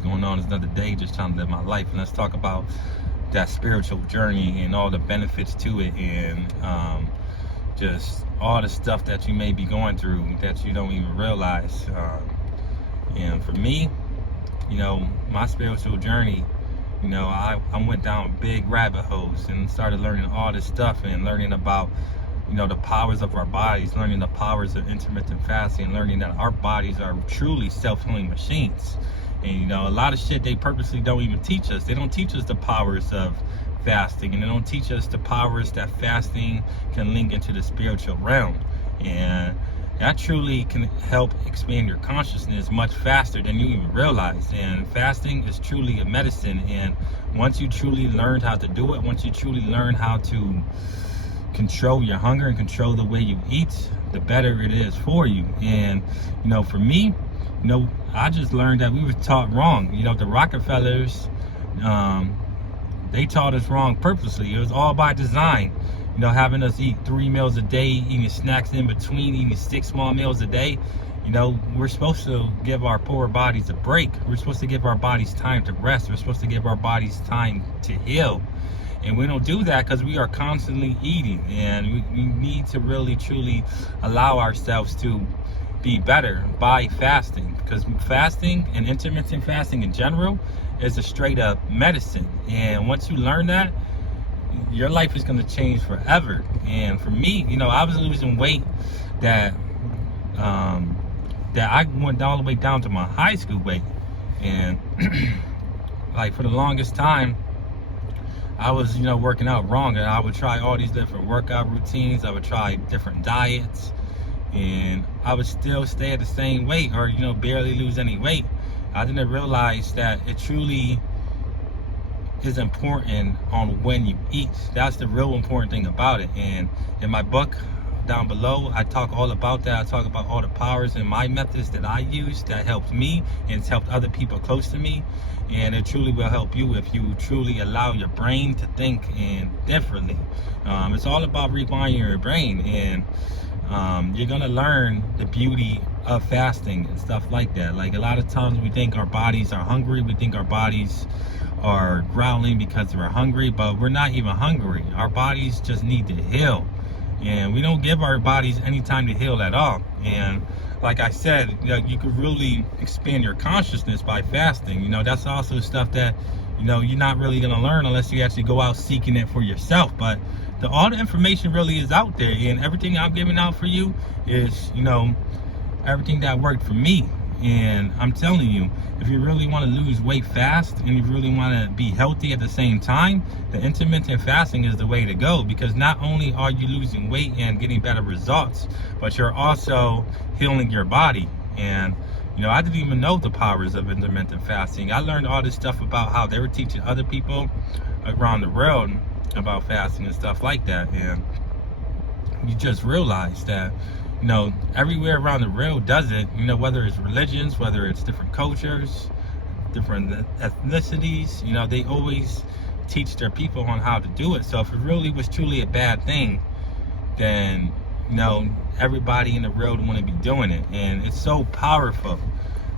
what's going on? It's another day just trying to live my life. And let's talk about that spiritual journey and all the benefits to it, and just all the stuff that you may be going through that you don't even realize. And for me, my spiritual journey, I went down big rabbit holes and started learning all this stuff and learning about the powers of our bodies, learning the powers of intermittent fasting, learning that our bodies are truly self-healing machines. And a lot of shit they purposely don't even teach us. They don't teach us the powers of fasting, and they don't teach us the powers that fasting can link into the spiritual realm. And that truly can help expand your consciousness much faster than you even realize. And fasting is truly a medicine. And once you truly learn how to do it, once you truly learn how to control your hunger and control the way you eat, the better it is for you. And for me, I just learned that we were taught wrong. The Rockefellers, they taught us wrong purposely. It was all by design. Having us eat 3 meals a day, eating snacks in between, eating 6 small meals a day. We're supposed to give our poor bodies a break. We're supposed to give our bodies time to rest. We're supposed to give our bodies time to heal. And we don't do that because we are constantly eating. And we need to really, truly allow ourselves to be better by fasting. Because fasting and intermittent fasting in general is a straight up medicine. And once you learn that, your life is going to change forever. And for me, I was losing weight that I went all the way down to my high school weight. And like for the longest time, I was, working out wrong, and I would try all these different workout routines. I would try different diets, and I would still stay at the same weight or, barely lose any weight. I didn't realize that it truly is important on when you eat. That's the real important thing about it. And in my book down below, I talk all about that. I talk about all the powers and my methods that I use that helped me and it's helped other people close to me. And it truly will help you if you truly allow your brain to think and differently. It's all about rewiring your brain, and you're gonna learn the beauty of fasting and stuff like that. Like a lot of times we think our bodies are hungry, we think our bodies are growling because we're hungry, but we're not even hungry. Our bodies just need to heal, and we don't give our bodies any time to heal at all. And like I said, you could really expand your consciousness by fasting. That's also stuff that you're not really gonna learn unless you actually go out seeking it for yourself. But all the information really is out there, and everything I'm giving out for you is everything that worked for me. And I'm telling you, if you really want to lose weight fast and you really want to be healthy at the same time, the intermittent fasting is the way to go. Because not only are you losing weight and getting better results, but you're also healing your body. And I didn't even know the powers of intermittent fasting. I learned all this stuff about how they were teaching other people around the world about fasting and stuff like that. And you just realize that everywhere around the world does it, whether it's religions, whether it's different cultures, different ethnicities, they always teach their people on how to do it. So if it really was truly a bad thing, then, everybody in the world want to be doing it. And it's so powerful.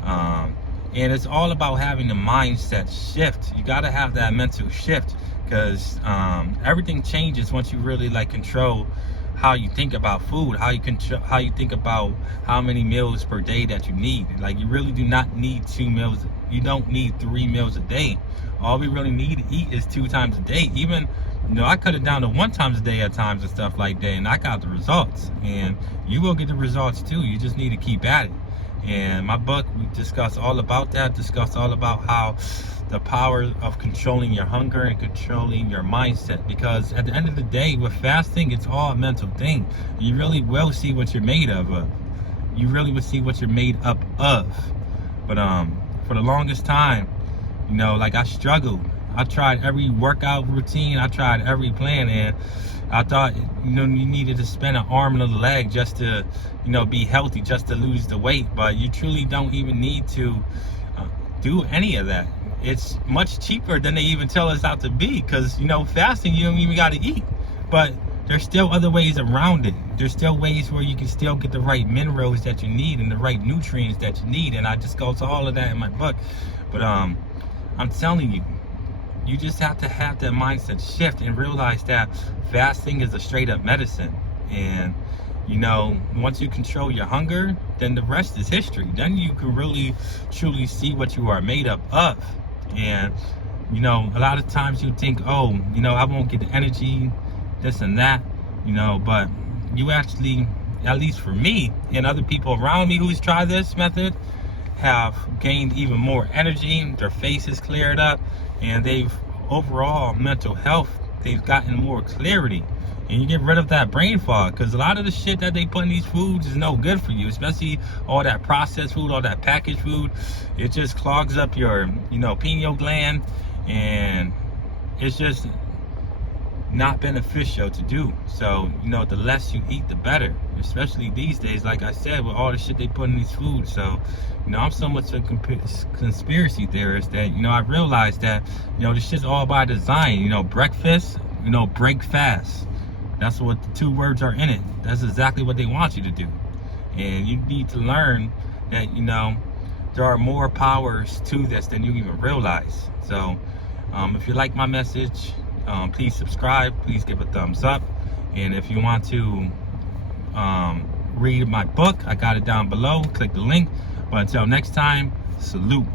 And it's all about having the mindset shift. You got to have that mental shift, because everything changes once you really control how you think about food, how you think about how many meals per day that you need. Like, you really do not need 2 meals. You don't need 3 meals a day. All we really need to eat is 2 times a day. Even, I cut it down to 1 time a day at times and stuff like that, and I got the results. And you will get the results too. You just need to keep at it. And my book, we discuss all about that, discuss all about how the power of controlling your hunger and controlling your mindset. Because at the end of the day, with fasting, it's all a mental thing. You really will see what you're made of. You really will see what you're made up of. But for the longest time, I struggled. I tried every workout routine, I tried every plan, and I thought, you needed to spend an arm and a leg just to, be healthy, just to lose the weight. But you truly don't even need to do any of that. It's much cheaper than they even tell us out to be, because, fasting, you don't even got to eat. But there's still other ways around it. There's still ways where you can still get the right minerals that you need and the right nutrients that you need. And I just go to all of that in my book. But I'm telling you, you just have to have that mindset shift and realize that fasting is a straight up medicine. And you know, once you control your hunger, then the rest is history. Then you can really truly see what you are made up of. And you know, a lot of times you think, oh, you know, I won't get the energy, this and that, you know, but you actually, at least for me and other people around me who's tried this method, have gained even more energy. Their faces cleared up, and they've overall mental health, they've gotten more clarity. And you get rid of that brain fog, because a lot of the shit that they put in these foods is no good for you, especially all that processed food, all that packaged food. It just clogs up your, you know, pineal gland, and it's just not beneficial to do. So, you know, the less you eat, the better, especially these days, like I said, with all the shit they put in these foods. So, you know, I'm so much a conspiracy theorist that, you know, I realized that, you know, this shit's all by design. You know, breakfast, you know, break fast. That's what the two words are in it. That's exactly what they want you to do. And you need to learn that, you know, there are more powers to this than you even realize. So if you like my message, please subscribe, please give a thumbs up. And if you want to read my book, I got it down below. Click the link. But until next time, salute.